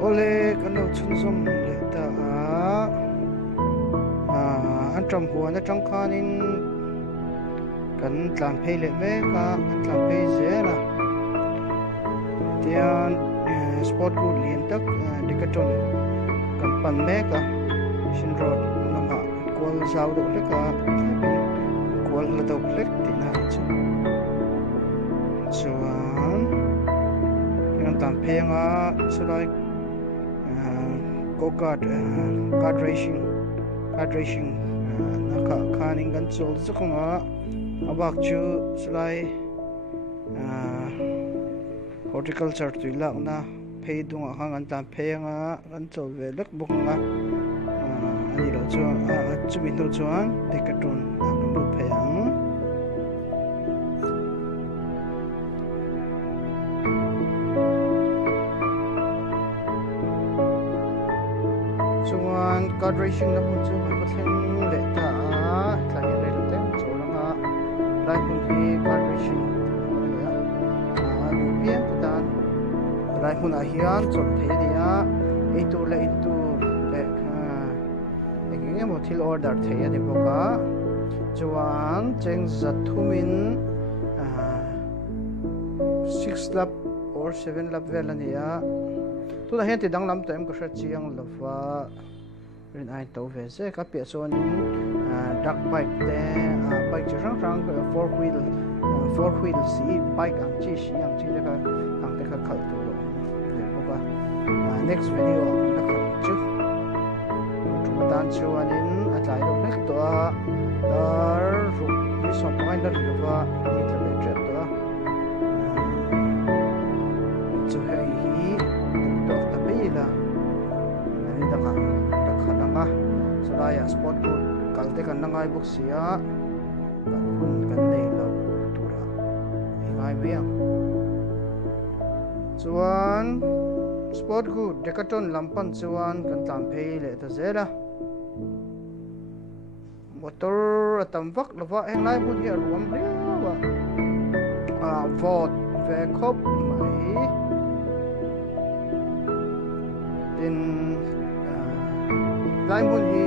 Ole kan lo chun som le ta an tram huan a tangkhanin kan tlan phei le me ka an tlan phei zela tian sport good lien tak Decathlon kan pan me ka shin road lama kwal zau do le ka kwal la do le tina chu chuan kan tlan phei nga chulai go-kart kart racing naka khaning kan chol chukanga abak chu slai horticulture tuilak na phei dunga hang an tlan phei nga kan chol ve lek bukanga ani lo chu chumi no chuan Decathlon ang lu pheiang chuan kart racing na hun chu kan thleng le ta tlai le lo tem cholanga lai hun hi kart racing du pian tan lai hun a hian chot the dia ei tur le in tur le engenge mo thil order the ani boka chuan cheng zat thumin 6 lap or 7 lap vel ania tuna hian ti dang lam tem ka hra chiang lova rin ai to ve se ka pe chuan duck bike te bike chi rang rang four wheel si bike ang chi si ang chi le ka ang te ka khal tu lo le boka next video ang na khal chu tan chuan in atlai lo mek to dar ru mi som pai dar lova ni tla le trap to chu hai hi to ta peila ani da ka khananga solaya sport good kalte kan nangai book sia kan hun kan nei lo tura ngai biang chuan sport good Decathlon lampan chuan kan tlam phei le ta zela motor atam vak lova engai mun hi ruam rewa vot ve khop mai tin lai mun hi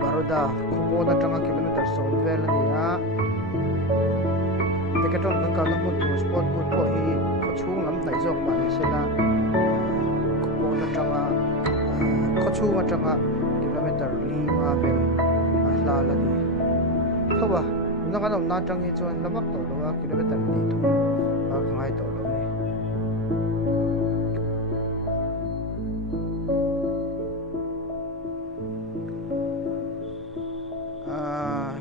Baroda kupo na tanga kilometer so vel ania Decathlon kan kan mun tu sport good po hi chung lam nai jok ma ni sela kupo na tanga chung atanga kilometer 5 vel la la ni thoba na kan na tang hi chuan labak to lo kilometer ni tu a ngai to lo ni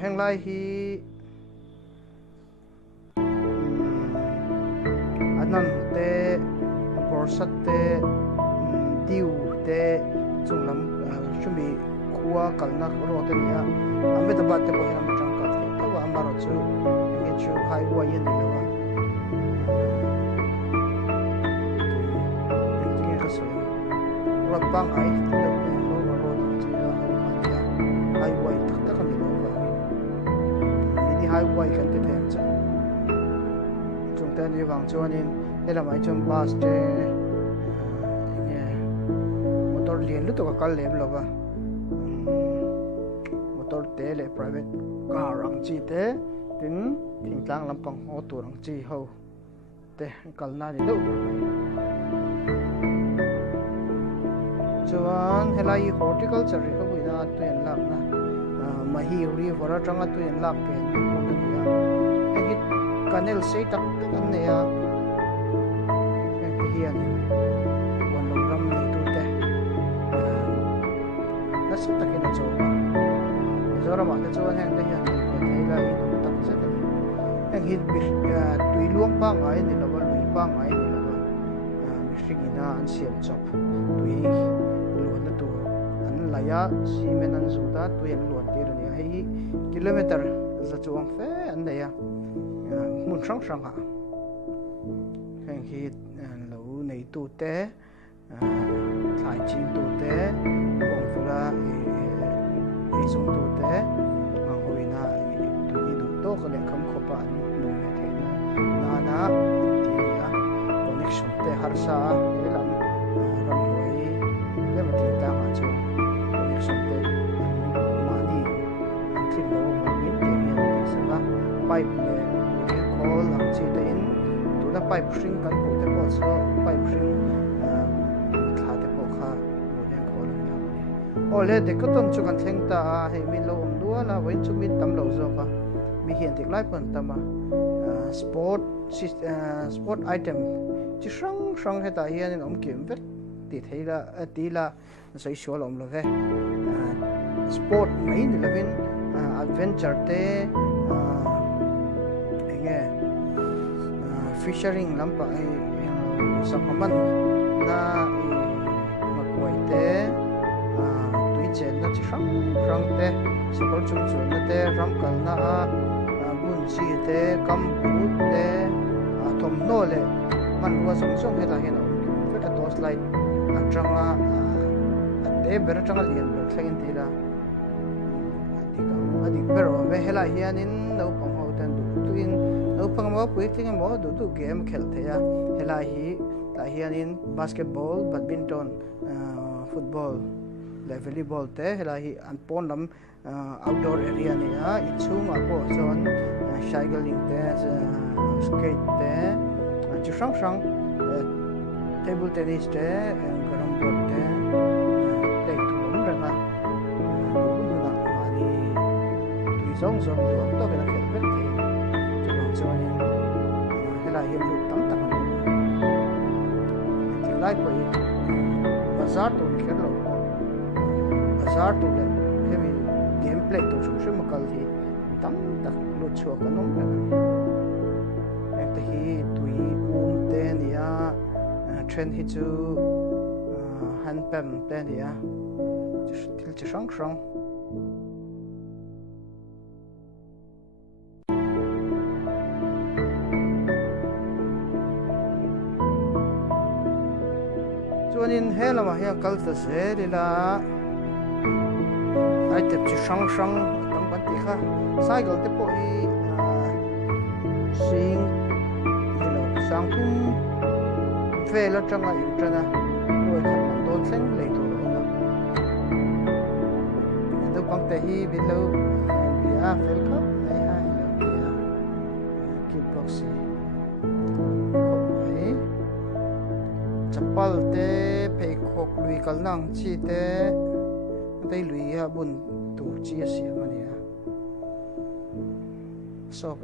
henglai hi anan te borsat te tiu te chunglam chumi khuwa kalna ro te nia ame da bat te bo hinam tang ka the to wa amaro chu nge chu hai wa yen ni lawa tinge ka so ro pang ai te no no ro chi na hai wa tak tak ni lawa ni hai wa kan te them cha chung te ni wang chuanin ela mai chum bus te motor lien lu to ka kal lem lawa motor te le private car ang chi te tin thingtlang lampang ho tur ang chi ho te kalna ni lo chuan helai horticulture ri ho ina tu en lak na mahi river atanga tu en lak pen pu nia egit canal sei tak kan ne ya hian wan lo ram ni tu te nasu takin a chawa zora ma te chuan heng te hian ni lai tak se te heng hit bi tui luang pa ngai ni lawa lui pa ngai ni lawa mi hringina an siam chop tui luan na tu an laya simen an zuda tui an luan tir ni hei kilometer za chuang fe an ne ya mun sang sang ha heng hit lo nei tu te thai chin tu te bong fula ei sung tu te ang hoina tu ni du to ka le kham khopa an mu me the na na ti ya connection te har sa elam ram pipe le call ang chi te in tu na pipe string kan pu te po so pipe string thla te po kha modern call na o le de ko ton chu kan thleng ta he mi lo om du la wai chu mi tam lo zo ka mi hian tik lai pon tama sport item chi sang heta hian in om kim vet ti theila tila sei shol om lo ve sport mai ni lovin adventure te enge fishing lampa sakaman na makwai te tui chen na chi sang te sikol chung chu na te ram kal na bun chi te kam bu te thom no le man wa song heta hian om ve ka to slide atanga te ber atanga lian ber thlengin tira adik pero ve hela hianin no pang ho tan du tuin no pang mo pui tling mo du game khel theya hela hi ta hianin basketball badminton football le volleyball te hela hi an pon lam outdoor area ni a ichunga po zon cycling te skate te chi sang table tennis te carom board te te thum ranga na mani tui zong to ke na khel vet the chuan hela hi lu tam tam ti lai ko i bazar to khel lo bazar to le heavy gameplay to chu makal hi tam tak lu chua kanom ka te hi tui te nia trend hi chu handpam te nia til chi sang chuanin helama hian kalta se lila item chi sang tam ban ti kha cycle te po hi sing lo sang thum ve la tanga in tana roi khan don thleng le to na do pang te hi bilo bia fel ka ai hai lo bia kickboxing khoi chapal te pe khok lui kal nang chi te dei lui ha bun tu chi si mania sop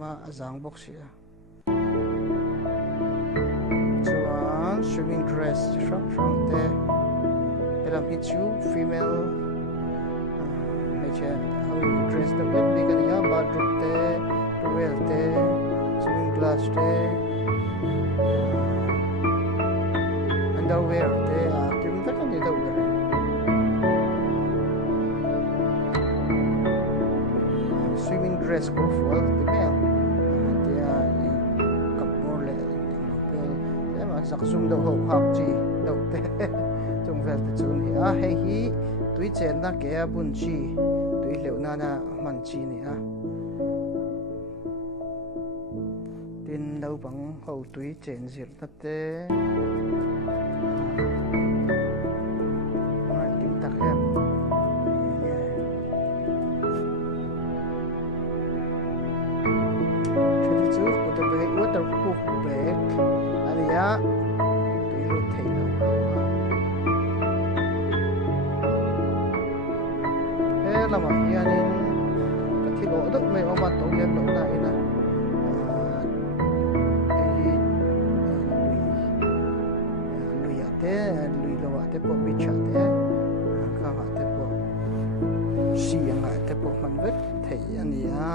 ma azang box ya chuan swimming dress shang te elam hi chu female mecha how dress the black big and ya bathroom te towel te swimming glass te underwear te kim ta kan ni da ugare swimming dress for the male sak zoom do ho hak chi do te chung vel te chun hi a he hi tui chen na ke bun chi tui leu na man chi ni a tin do bang ho tui chen zir ta te ai tim tak em chu chu ko to be waterproof bag ya tui lu thei lo lama hianin ka thilo do mai oma to lem lo na ina lui ate lui lo ate po bicha te ka ha te po si anga te po man vet thei ania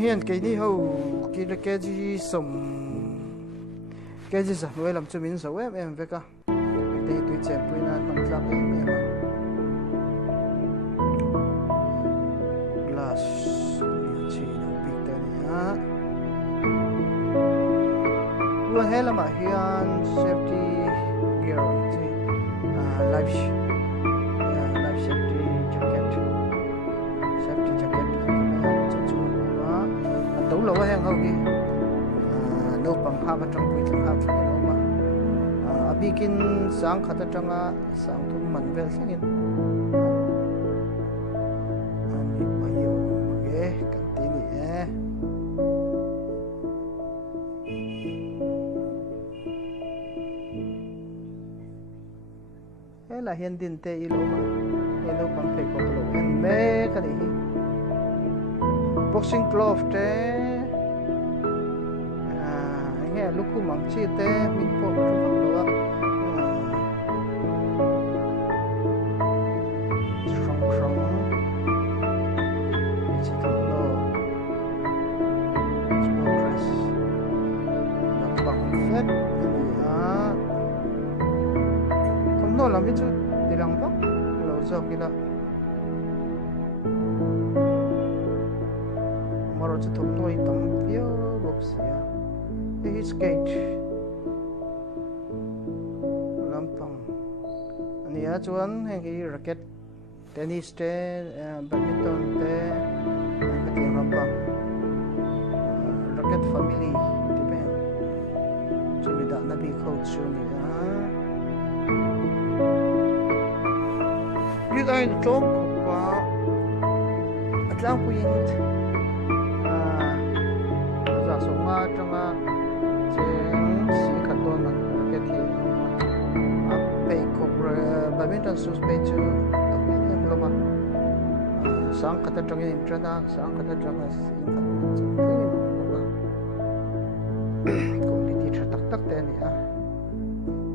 hian ke ni ho ki le ke ji som ke ji sa noi lam chu min so em ve ka te tui chen pui na nam tlak em glass chi no big te nia wa hela ma hian safety gear chi life safety jacket chu ma to lo wa hang ho gi no pang ha ba trong pui thang ha thang no ma abikin sang khata tanga sang thum man vel sangin ani mayo ge kan là hiền din te ilo ma ilo pang pe ko lo en me ka ni boxing glove te nghe luku mang chi te min po ru lo a strong chi to lo sport dress lang pang fet no làm biết chứ thì làm bóc lâu giờ kia mà rồi chúng tôi tầm phiếu bốc xia cái skate làm bằng anh ấy chuan hay cái racket tennis te badminton te cái tiếng làm bằng racket family thì bên chúng mình đã nabi coach chuan này biết ai được trốn qua Atlang Point giả sử mà trong trên sĩ khẩn tôn là cái thì bay cục badminton shoes bay chu em lo mà sáng khát trong cái internet sáng khát trong cái cũng đi chơi tắc tên này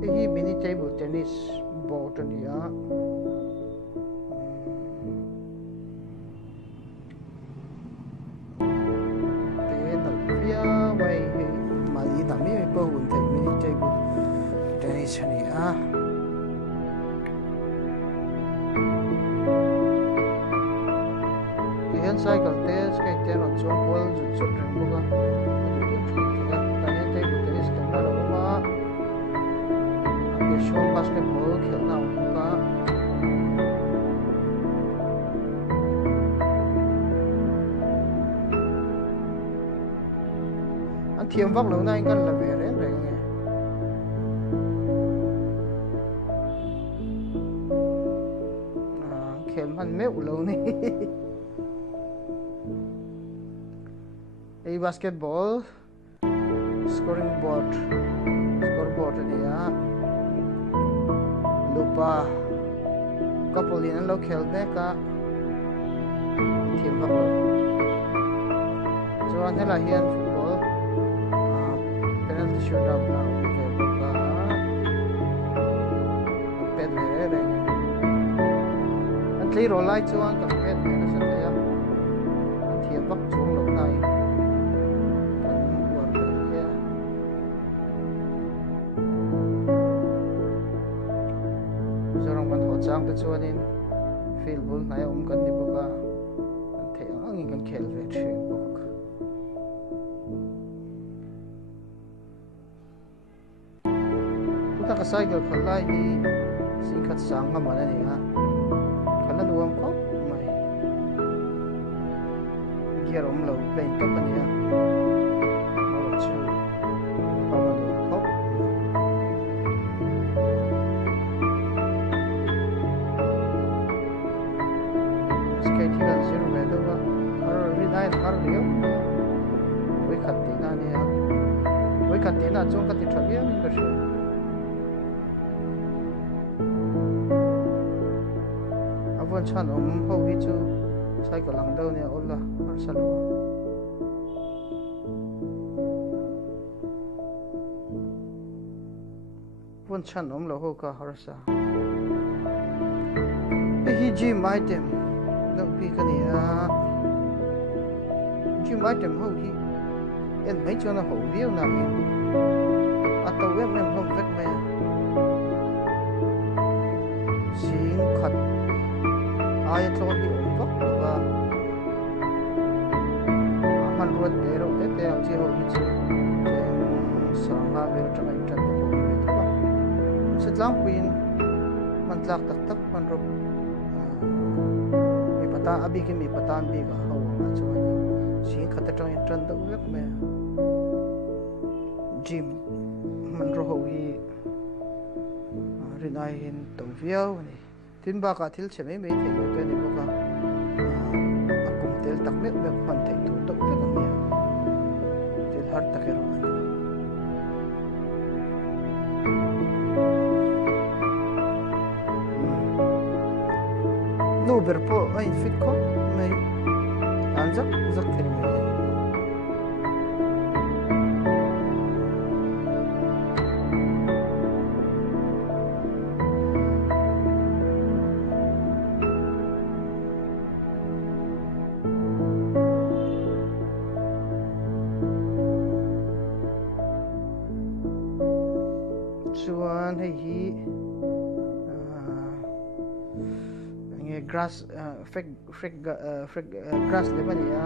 cái mini table tennis ball trên này tennis ni Iyan cycle test kay tenon chuan ball chut ren buka tanya table tennis kan na ma ke show basketball khelna buka an thiam vak lo nai kan la ve ren re nge khem han me u lo ni a basketball scoreboard ni lupa couple in lo khel me ka thiam vak lo chuan hela hian football penalty shootout na ve ka pet le re an thlei ro lai chuan ka pet me na sa thaya an thiam vak chung lo nai sang te chuanin field ball nai kan ni boka an thei angin kan khel ve thin bok puta ka cycle khalai hi sikhat sang ma mana ni ha khalan uam ko mai gear lo plane to kan ya chu kan tena chung ka ti thabiam in ka hre avon chan ho hi chu cycle lang do ne ola har salwa von chan lo ho ka har sa hi gym item no pi ka ni gym item ho hi en mấy cho nó hổ biếu nào in tàu web em không vết mẹ xin khật ai cho đi ổn vóc và mình ruột để rồi để theo chỉ hậu đi chơi sáng ba về trong anh trận của mình thôi sẽ làm quên mình lạc tắc mình rồi mình bắt ta abi cái mình bắt ta bị cả hậu mà cho anh xin khật trong anh trận đâu web mẹ gym mình rồi hi rin ai hin tàu phiêu này tin ba cả thiếu mấy mấy thầy đầu tiên này có cả cùng tel tắc mét mét hoàn thành thủ tục với con mèo tel hard tắc rồi berpo ai fit ko mai anjak zak thil mai chuan hei hi grass grass le bani ya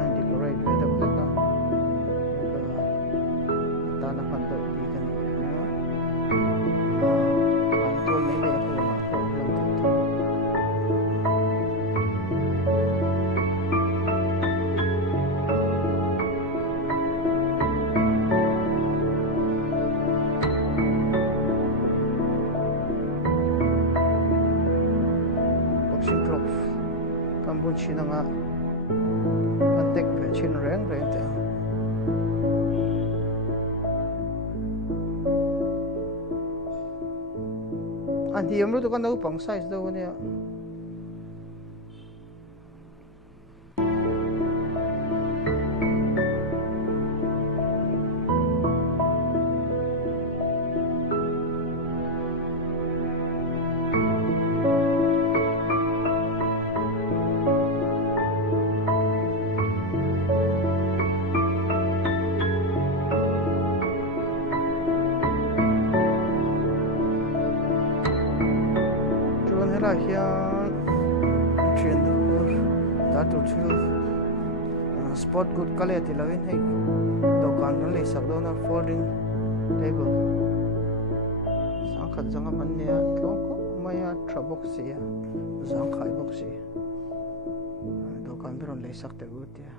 and decorate ve da ka ta na pan da di kan an to nei le ko ma ko lo bun china nga pantek ve chin reng reng te an hi amru to kan no pang size do ne là hian train dur ta tur chu sport good kale ti lawin hei dokan nan le sak do na folding table sang khat janga man ne tlong ko maya tra box ya sang khai box ya dokan beron le sak te ut ya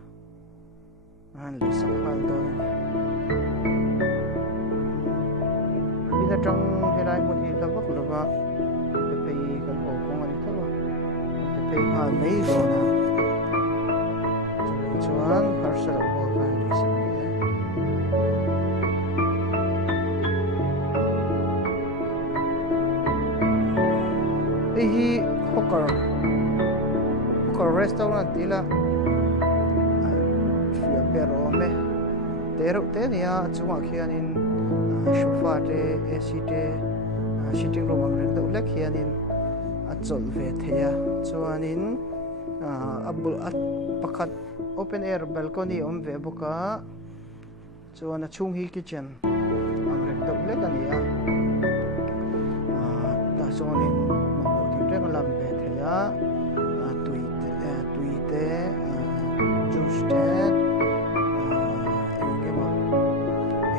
an le sak hal do bi da tang helai mun hi la bak lo ba kan ho kong ani thawa pe ha nei do na chuan harsal bo kan listen ge hi hawker restaurant tila fia pero me tero te nia chunga khianin sofa te AC te sitting room ang ring do lek hianin chol ve theya chuanin abul at pakhat open air balcony om ve boka chuan a chung hi kitchen ang rek do le kania ta chuanin mo ti reng lam ve theya tuite juice te engema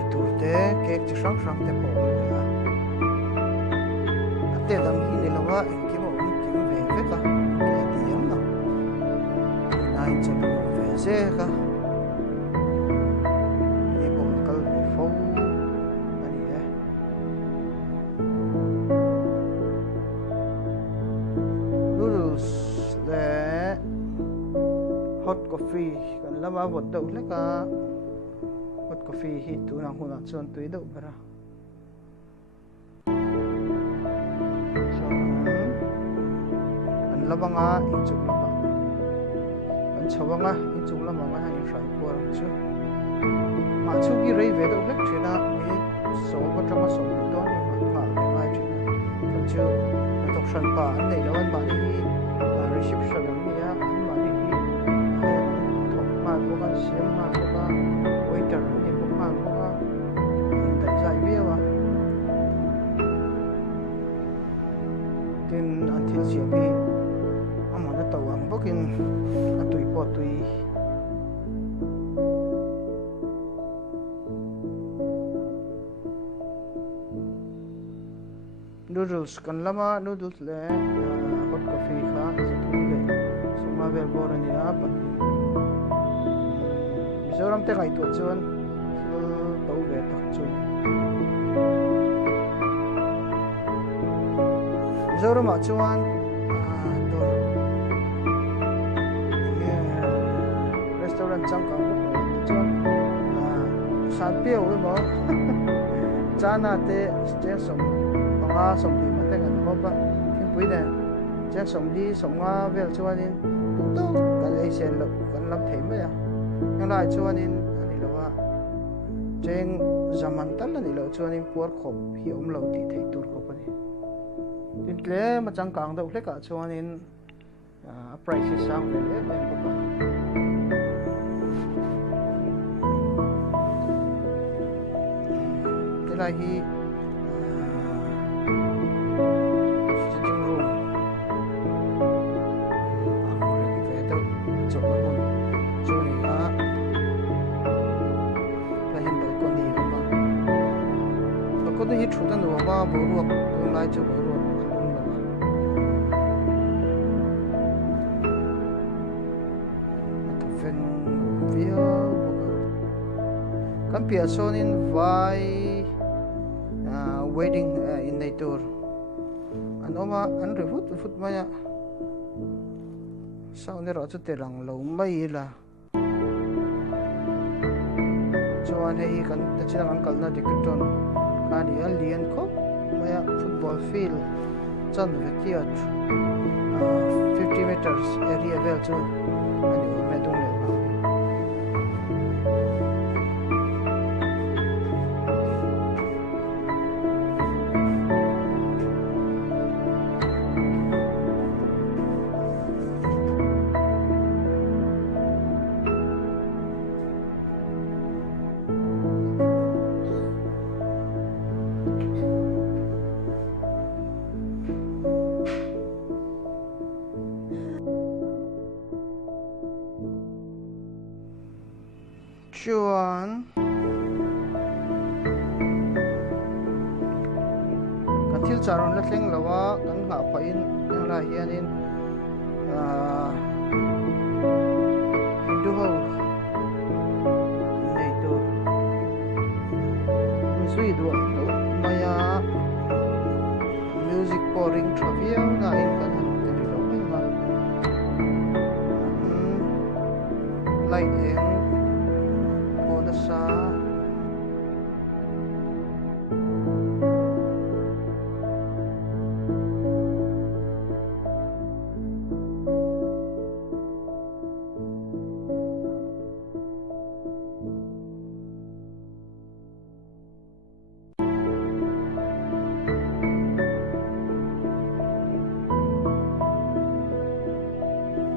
iturte cake chi sang sang te po ate dam hi le lawa ka diam na nai chalo ve se ka ni bo kal fo ani noodles le hot coffee kan lama bot do le ka hot coffee hi tu na huna chon tui do bara labanga inchuk lama an chawanga inchuk lama nga in try por chu ma chu gi rei ve do lek china mi so ko tama so do ni ma mai china kan chu tok san pa an nei lawan ma ni reception mi ya an ma ni thok ma ko kan siam ma ko ka waiter ni ko ma ko ka in dai sai ve wa tin until siapi amana tawang bokin atui po tui noodles kan lama noodles le hot coffee kha zathum le suma vel borani a pan mizoram te kai to chuan to le tak chu mizoram a chuan restaurant chang kang chuan san pio we mo chana te station panga som ti mate kan ho ba pui nè chắc sống đi sống hoa về cho nên cũng tốt cái này sẽ lộc cái làm thế mới à nhưng lại cho nên anh lâu à trên zaman tal anh lâu cho nên buat khop hiểu lâu thì thấy tốt khop này nên lẽ mà chẳng càng đâu lẽ cả cho nên price sang về lẽ bên bọc cái này hi sitting room ang cái đó chỗ mình chỗ này á là hiện balcony mà balcony hi chút nữa mà bố ruột tương lai cho bố ruột kan pia sonin vai wedding in nature anoma an refut maya sau này rõ chút terang lâu mai là cho anh ấy kan chỉ là ăn kalna tikiton kan dia lian ko maya football field chan vetiat 50 meters area vel chu ani medung le chuan kan thil charon la thleng lawa kan nga phain ang la hianin hindu ho nei to sui do maya music pouring travia na in kan te lo ma light eng sa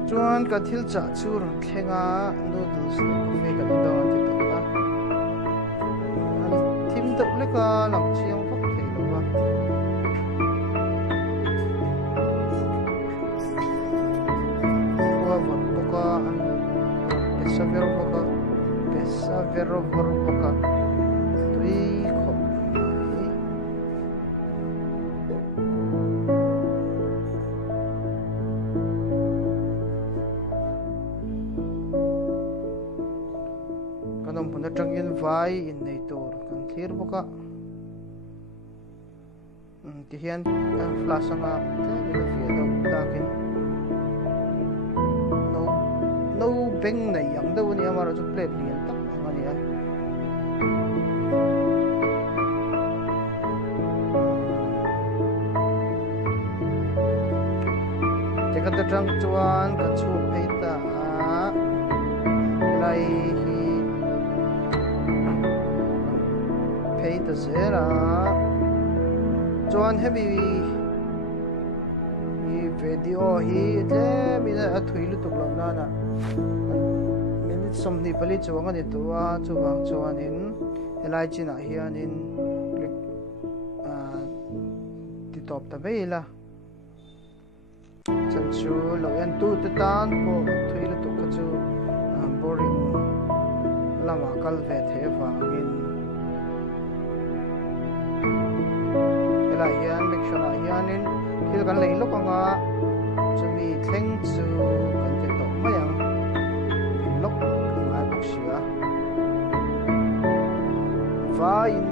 chuan ka thil cha chur thlenga noodles coffee ka dong ti to ka thim to le ka lam chiang phok thei lo wa wa boka an pesavero boka tui khop kanong puna trangin vai in nei tur kan thlir boka ti hian flash anga te ni fia do takin no beng nei yang do ni amara chu plate lian tak ani a te ka trang chuan kan chu peita lai the zera chuan heavy video hi te mi a thui lu tuk lo na na minute somni pali chuang ani tuwa chuwang chuan in helai china hian in ti top ta veila chan chu lo yan tu te tan po thui lu tuk ka chu boring lama kal ve the wangin hian lekshona hianin thil kan lei lok anga chumi thleng chu kan te tok mayang in lok kan ai bok sia va in